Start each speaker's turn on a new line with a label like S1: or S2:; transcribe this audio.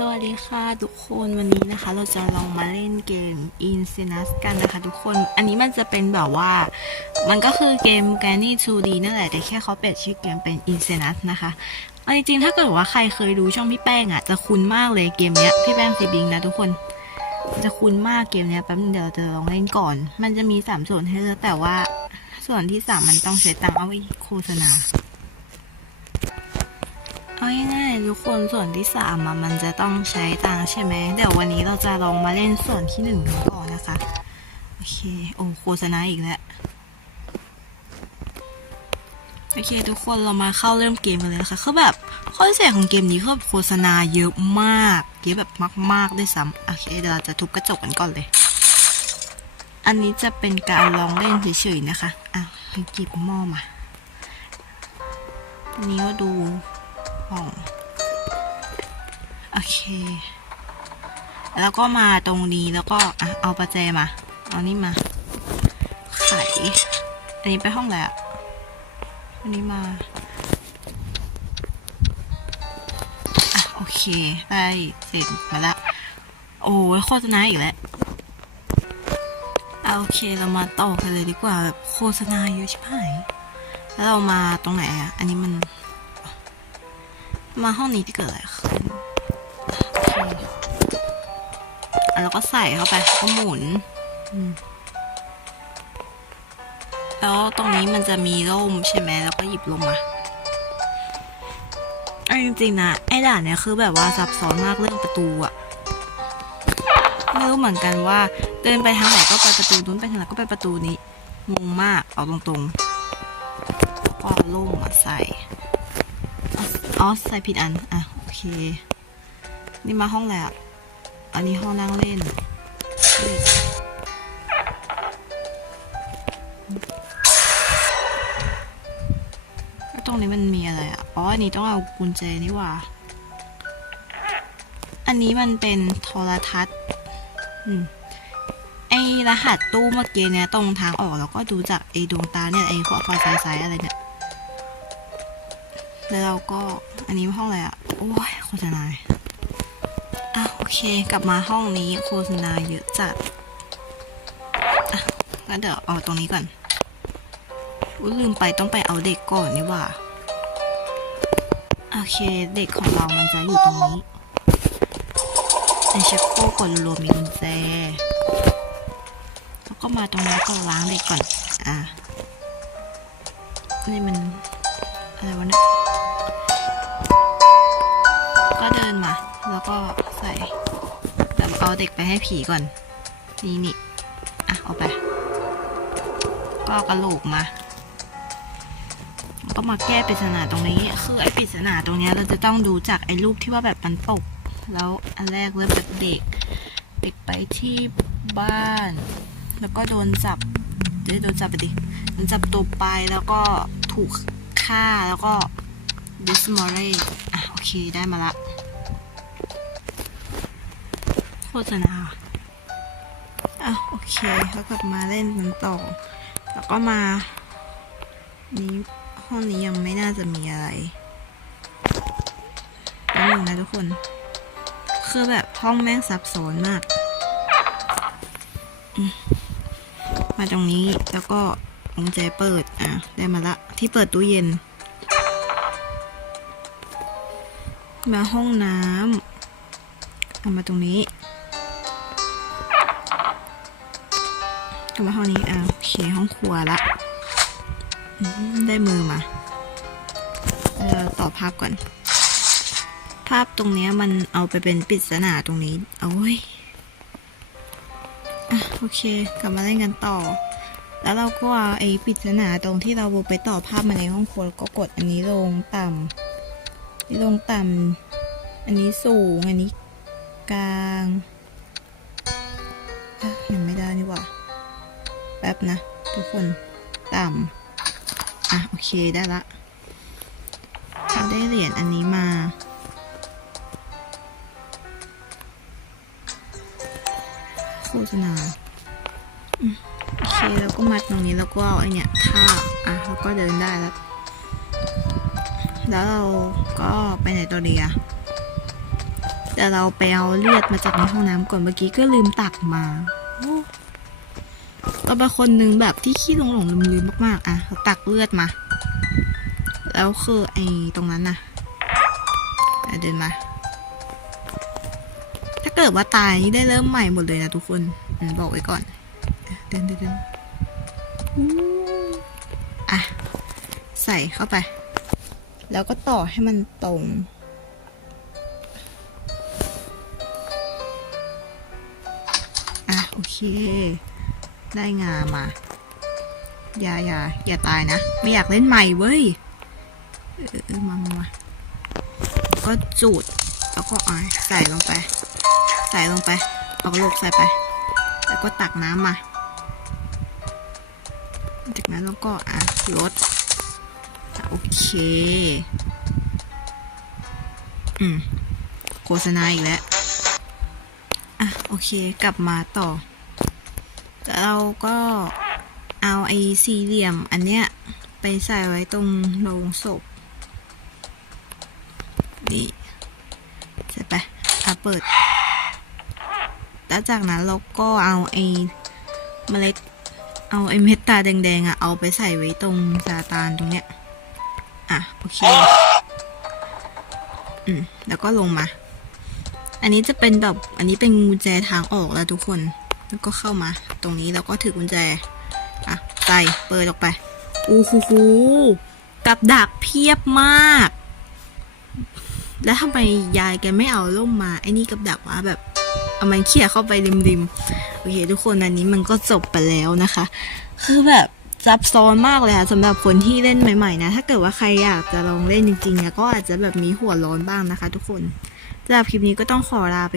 S1: สวัสดีค่ะทุกคนวันนี้นะคะ เราจะลองมาเล่นเกม i n s i n u s กันนะคะทุกคน อันนี้มันจะเป็นแบบว่า มันก็คือเกม g a n n y 2D นั่นแหละ แต่แค่เขาเปลี่ยนชื่อเกมเป็น i n s i n u s นะคะเอาจริงถ้าเกิดว่าใครเคยดูช่องพี่แป้งอะ จะคุ้นมากเลยเกมเนี้ยพี่แป้งซีบิงนะทุกคน จะคุ้นมากเกมเนี้ยแป๊บนึงเดี๋ยวเราจะลองเล่นก่อน มันจะมีสามส่วนให้เลือกแต่ว่าส่วนที่สามมันต้องใช้ตังค์เอาไว้โฆษณา เอาง่ายๆทุกคนส่วนที่สามมันจะต้องใช้ตังใช่ไหมเดี๋ยววันนี้เราจะลองมาเล่นส่วนที่หนึ่งกันก่อนนะคะ โอเค โอ้โฆษณาอีกแล้ว โอเค ทุกคนเรามาเข้าเริ่มเกมกันเลยนะคะคือแบบข้อพิเศษของเกมนี้คือโฆษณาเยอะมากเยอะแบบมาก ๆด้วยซ้ำโอเคเดี๋ยวเราจะทุบกระจกกันก่อนเลย อันนี้จะเป็นการลองเล่นเฉยๆนะคะอะให้จิบหม้อมาอันนี้ก็ดู ห้อง โอเค แล้วก็มาตรงนี้แล้วก็อะเอาประแจมา เอานี่มา ไข อันนี้ไปห้องแล้วอันนี้มาอะโอเค ได้เสร็จมาละ โอ้ยโฆษณาอีกแล้วอะโอเคเรามาต่อกันเลยดีกว่าแบบโฆษณาเยอะใชิบหายแล้วเรามาตรงไหนอะ อันนี้มัน มาห้องนี้ที่เกิดอะไรขึ้นโอเคอะแล้วก็ใส่เข้าไปก็หมุนแล้วตรงนี้มันจะมีร่มใช่ไหมแล้วก็หยิบลงมาเอาจริงๆนะไอ้ด่านเนี่ยคือแบบว่าซับซ้อนมากเรื่องประตูอะไม่รู้เหมือนกันว่า เดินไปทางไหนก็ไปประตูนู้นไปทางไหนก็ไปประตูนี้งงมากเอาตรงๆก็ร่มมาใส่ อ๋อใส่ผิดอัน อะ โอเค นี่มาห้องแล้วอันนี้ห้องนั่งเล่น ตรงนี้มันมีอะไรอะ อ๋อ อันนี้ต้องเอากุญแจนี่ว่า อันนี้มันเป็นโทรทัศน์ อืมไอรหัสตู้เมื่อกี้เนี่ยตรงทางออกแล้วก็ดูจากไอดวงตาเนี่ยไอพวกไฟซ้ายๆอะไรเนี่ย แล้วเราก็อันนี้ห้องอะไรอะโอ้ยโฆษณาอะโอเค กลับมาห้องนี้โฆษณาเยอะจัดอะงั้นเดี๋ยวเอาตรงนี้ก่อนอุ๊ยลืมไปต้องไปเอาเด็กก่อนนี่ว่าโอเคเด็กของเรามันจะอยู่ตรงนี้ในเช็คโครกกดรวมมีกุญแจแล้วก็มาตรงนี้ก็ล้างเด็กก่อน อะนี่มัน อะไรวะเนี่ยก็เดินมา แล้วก็ใส่แบบเอาเด็กไปให้ผีก่อน นี่นี่อะเอาไป ก็กระโหลกมาก็มาแก้ปริศนาตรงนี้คือไอ้ปริศนาตรงเนี้ยเราจะต้องดูจากไอ้รูปที่ว่าแบบมันตก แล้วอันแรกเริ่มจากเด็ก เด็กไปที่บ้าน แล้วก็โดนจับเดี๋ยวโดนจับไปดิโดนจับตัวไปแล้วก็ถูก่าแล้วก็ดิสมอร์เรอะโอเคได้มาละโฆษณาอะโอเคแล้วกลับมาเล่นมันต่อ แล้วก็มา นี้ห้องนี้ยังไม่น่าจะมีอะไรแป๊บนึงนะทุกคน คือแบบห้องแม่งซับซ้อนมาก มาตรงนี้แล้วก็ กุญแจเปิด อะ ได้มาละ ที่เปิดตู้เย็น มาห้องน้ำเอามาตรงนี้เอามาห้องนี้ อะโอเคห้องครัวละ ได้มือมาเออต่อภาพก่อน ภาพตรงนี้มันเอาไปเป็นปริศนาตรงนี้ เอาเว้ย อะ โอเค กลับมาเล่นกันต่อ แล้วเราก็ไอ้ปริศนาตรงที่เราไปต่อภาพมาในห้องครัวก็กดอันนี้ลงต่ำนี่ลงต่ำอันนี้สูง อันนี้กลางอะยังไม่ได้นี่ว่าแป๊บนะ ทุกคนต่ำอะ โอเคได้ละ เราได้เหรียญอันนี้มาโฆษณาอืม เคแล้วก็มัดตรงนี้แล้วก็เอาไอเนี่ยทาอะแล้วก็เดินได้แล้ว แล้วเราก็ไปไหนต่อดีอะแต่เราไปเอาเลือดมาจากในห้องน้ำก่อนเมื่อกี้ก็ลืมตักมาโอ้เราเป็นคนหนึงแบบที่ขี้หลงหลงลืมลืมมากๆ อะเราตักเลือดมา แล้วคือไอ้ตรงนั้นน่ะเดินมา ถ้าเกิดว่าตายนี่ได้เริ่มใหม่หมดเลยนะทุกคนบอกไว้ก่อนเดินเดินเดิน อะ ใส่เข้าไป แล้วก็ต่อให้มันตรง อะ โอเค ได้งามา อย่าอย่าอย่าตายนะ ไม่อยากเล่นใหม่เว้ย เออมามามาก็จูด แล้วก็อะใส่ลงไป ใส่ลงไป เอากระโหลกใส่ไป แล้วก็ตักน้ำมา จากนั้นเราก็อะลดโอเค อืม โฆษณาอีกแล้ว อะ โอเค กลับมาต่อ เราก็เอาไอ้สี่เหลี่ยมอันเนี้ย ไปใส่ไว้ตรงโลงศพ นี่ใส่ไปอะเปิดแล้วจากนั้นเราก็เอาไอ้เมล็ด เอาไอ้เม็ดตาแดงๆอะเอาไปใส่ไว้ตรงซาตานตรงเนี้ย อะ โอเค อืม แล้วก็ลงมา อันนี้จะเป็นแบบ อันนี้เป็นกุญแจทางออกแล้วทุกคน แล้วก็เข้ามา ตรงนี้แล้วก็ถือกุญแจ อะ ใส่ เปิดออกไป อู้หูหูกับดักเพียบมาก แล้วทำไมยายแกไม่เอาล่มมา ไอ้นี่กับดักวะแบบ เอามันเขี่ยเข้าไปริมๆ เคทุกคนอันนี้มันก็จบไปแล้วนะคะ คือแบบซับซ้อนมากเลยค่ะสำหรับคนที่เล่นใหม่ๆนะ ถ้าเกิดว่าใครอยากจะลองเล่นจริงๆเนี่ยก็อาจจะแบบมีหัวร้อนบ้างนะคะ ทุกคนสำหรับคลิปนี้ก็ต้องขอลาไป